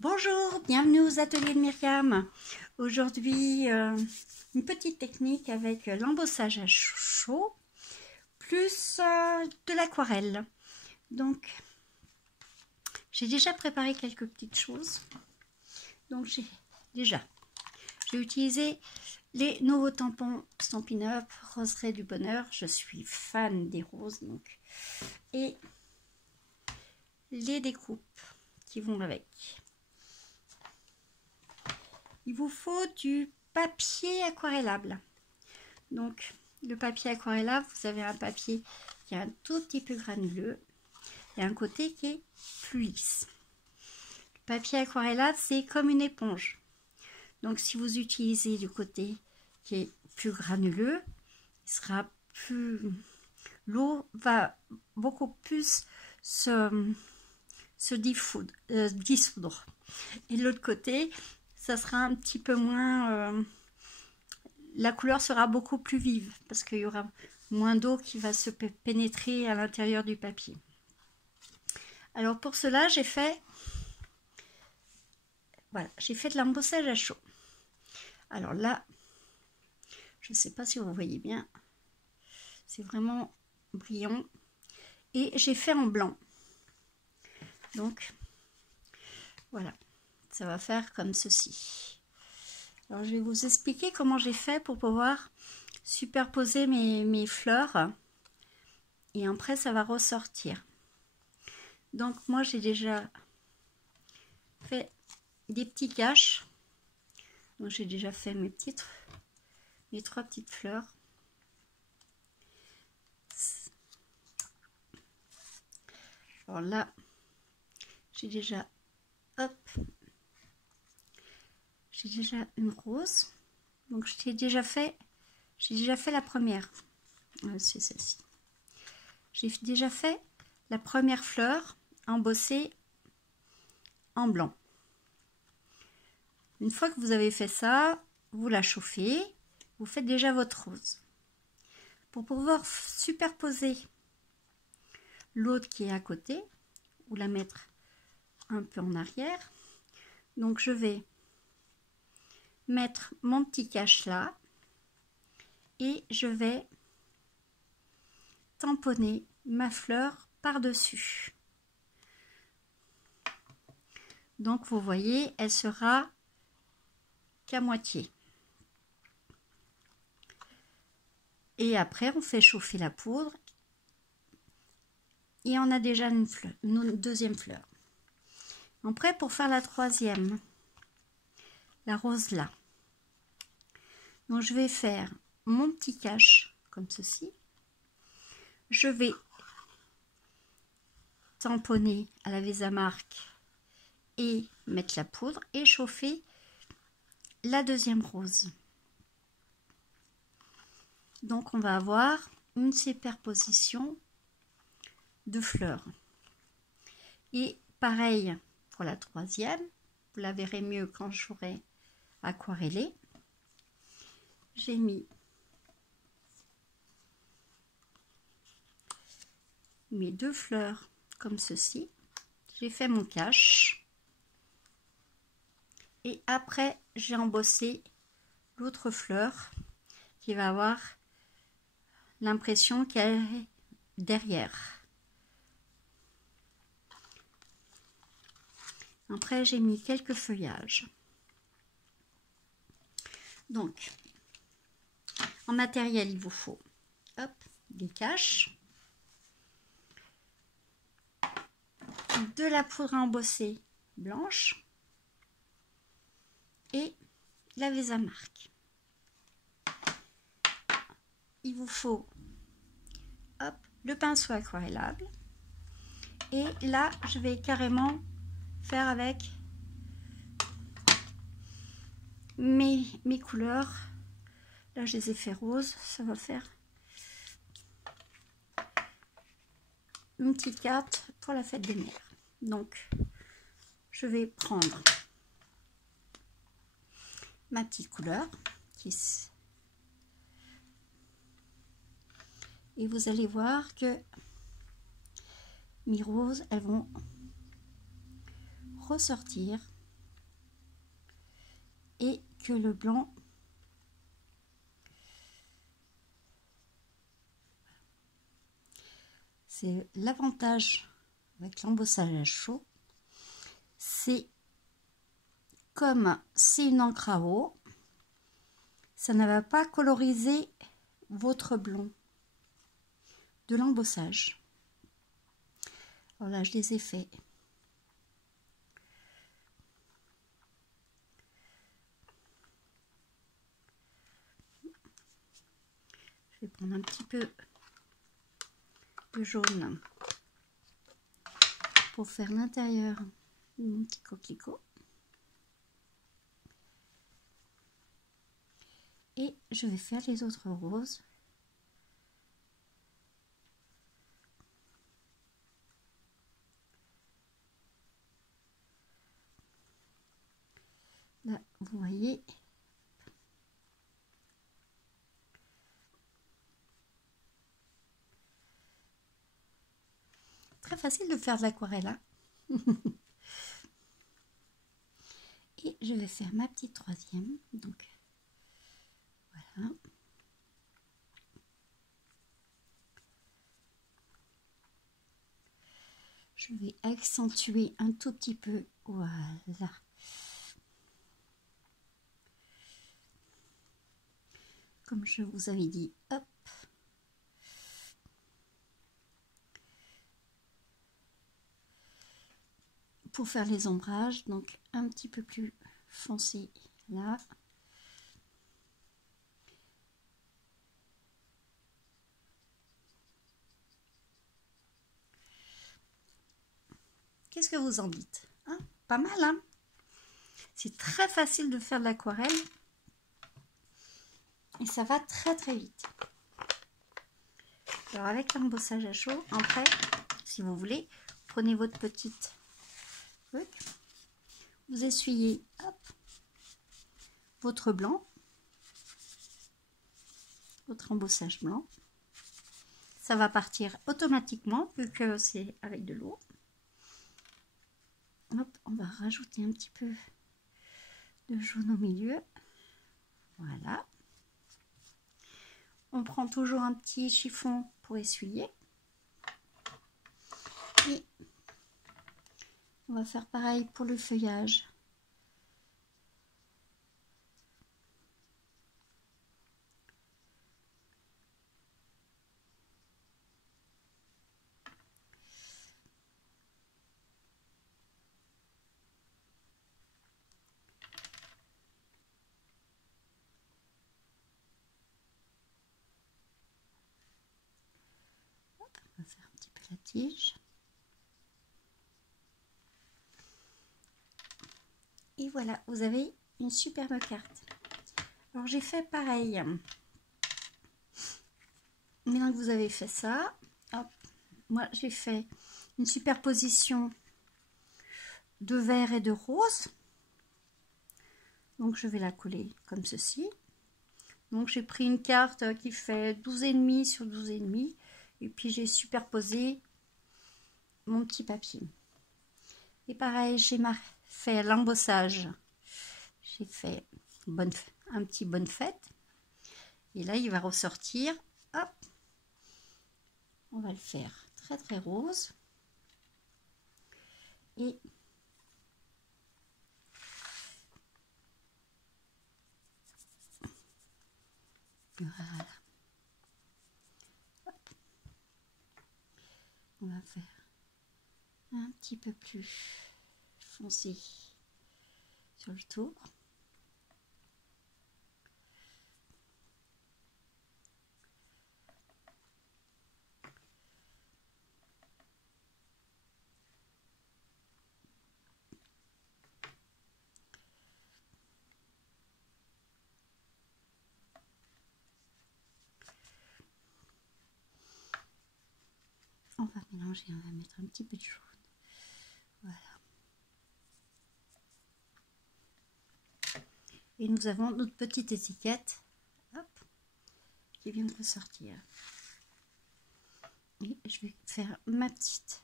Bonjour, bienvenue aux ateliers de Myriam. Aujourd'hui, une petite technique avec l'embossage à chaud plus de l'aquarelle. Donc, j'ai déjà préparé quelques petites choses. Donc, j'ai utilisé les nouveaux tampons Stampin' Up, Roseraie du Bonheur. Je suis fan des roses, donc. Et les découpes qui vont avec. Il vous faut du papier aquarellable. Donc, le papier aquarellable, vous avez un papier qui est un tout petit peu granuleux et un côté qui est plus lisse. Le papier aquarellable, c'est comme une éponge. Donc, si vous utilisez du côté qui est plus granuleux, il sera plus... l'eau va beaucoup plus se dissoudre. Et de l'autre côté, ça sera un petit peu moins... la couleur sera beaucoup plus vive parce qu'il y aura moins d'eau qui va se pénétrer à l'intérieur du papier. Alors pour cela, j'ai fait de l'embossage à chaud. Alors là, je ne sais pas si vous voyez bien, c'est vraiment brillant. Et j'ai fait en blanc. Donc, voilà, ça va faire comme ceci. Alors, je vais vous expliquer comment j'ai fait pour pouvoir superposer mes fleurs. Et après, ça va ressortir. Donc, moi, j'ai déjà fait des petits caches. Donc, j'ai déjà fait mes trois petites fleurs. Alors là, j'ai déjà, j'ai déjà une rose. Donc, j'ai déjà fait la première. C'est celle-ci. J'ai déjà fait la première fleur embossée en blanc. Une fois que vous avez fait ça, vous la chauffez, vous faites déjà votre rose. Pour pouvoir superposer l'autre qui est à côté, ou la mettre un peu en arrière, donc je vais mettre mon petit cache là et je vais tamponner ma fleur par-dessus. Donc vous voyez, elle sera qu'à moitié. Et après, on fait chauffer la poudre et on a déjà une deuxième fleur. Après, pour faire la troisième, la rose là. Donc je vais faire mon petit cache comme ceci. Je vais tamponner à la Vesamark et mettre la poudre et chauffer la deuxième rose. Donc on va avoir une superposition de fleurs. Et pareil pour la troisième, vous la verrez mieux quand j'aurai aquarellé. J'ai mis mes deux fleurs comme ceci. J'ai fait mon cache. Et après, j'ai embossé l'autre fleur qui va avoir l'impression qu'elle est derrière. Après, j'ai mis quelques feuillages. Donc, en matériel, il vous faut des caches, de la poudre à embosser blanche et la Vesamark. Il vous faut le pinceau aquarellable et là je vais carrément faire avec mes couleurs. Là je les ai fait roses, ça va faire une petite carte pour la fête des mères. Donc je vais prendre ma petite couleur et vous allez voir que mes roses, elles vont ressortir et que le blanc c'est l'avantage avec l'embossage à chaud, c'est comme c'est une encre à eau, ça ne va pas coloriser votre blanc de l'embossage. Alors là je les ai fait. Je vais prendre un petit peu de jaune pour faire l'intérieur de mon petit coquelicot. Et je vais faire les autres roses. Là, vous voyez. Très facile de faire de l'aquarelle, hein. Et je vais faire ma petite troisième. Donc, voilà. Je vais accentuer un tout petit peu. Voilà. Comme je vous avais dit, hop. Pour faire les ombrages, donc un petit peu plus foncé là. Qu'est-ce que vous en dites, hein? Pas mal, hein? C'est très facile de faire de l'aquarelle et ça va très très vite. Alors avec l'embossage à chaud, après, si vous voulez, prenez votre petite truc, vous essuyez, hop, votre blanc, votre embossage blanc. Ça va partir automatiquement vu que c'est avec de l'eau. Hop, on va rajouter un petit peu de jaune au milieu. Voilà. On prend toujours un petit chiffon pour essuyer. Et on va faire pareil pour le feuillage. On va faire un petit peu la tige. Et voilà, vous avez une superbe carte. Alors j'ai fait pareil. Maintenant que vous avez fait ça, hop, moi j'ai fait une superposition de vert et de rose. Donc je vais la coller comme ceci. Donc j'ai pris une carte qui fait 12,5 sur 12,5 et puis j'ai superposé mon petit papier. Et pareil, j'ai fait l'embossage. J'ai fait un petit bonne fête. Et là, il va ressortir. Hop, on va le faire très très rose. Et voilà. Hop. On va faire un petit peu plus foncé sur le tour. On va mélanger, on va mettre un petit peu de jaune. Voilà. Et nous avons notre petite étiquette, hop, qui vient de ressortir. Et je vais faire ma petite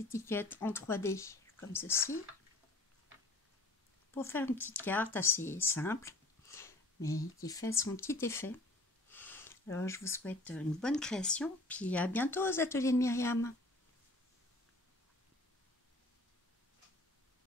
étiquette en 3D comme ceci pour faire une petite carte assez simple, mais qui fait son petit effet. Alors, je vous souhaite une bonne création, puis à bientôt aux ateliers de Myriam.